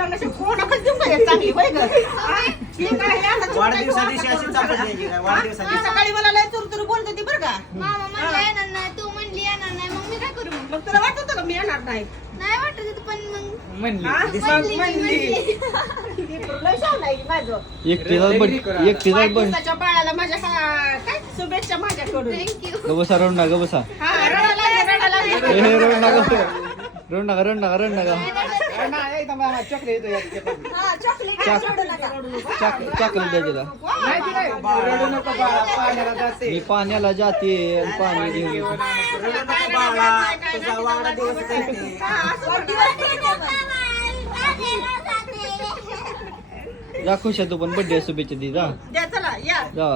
मुलांना कोणाकडे देऊ का चांगली वय ग वाढदिवसा दिवशी अशी चापट द्यायची काय वाढदिवसा दिवशी सकाळी मला लय तुरतुर बोलते ती बरं का मामा म्हणला येणार नाही, तू म्हणली येणार नाही, मग मी काय करू मग? मग तुला वाटत होतं का मी येणार नाही नाही वाटत होतं, पण मग म्हणली लय शावला आहे माझं एकटीचाच वाढदिवसाच्या बाळाला माझ्या काय शुभेच्छा माझ्याकडून थँक्यू. गबसा रडू नका गबसा हा रडा लागले रडू नका चॉकलेट चॉकलेट द्या तिला रडू नको बाळा पाण्याला जाते मी पाण्याला जाते आणि पाणी घेऊन येते. रडू नको बाळा तुझा वाढदिवस आहे जा खुश आहे तू पण बर्थडे शुभेच्छा दे जा द्या चला या जा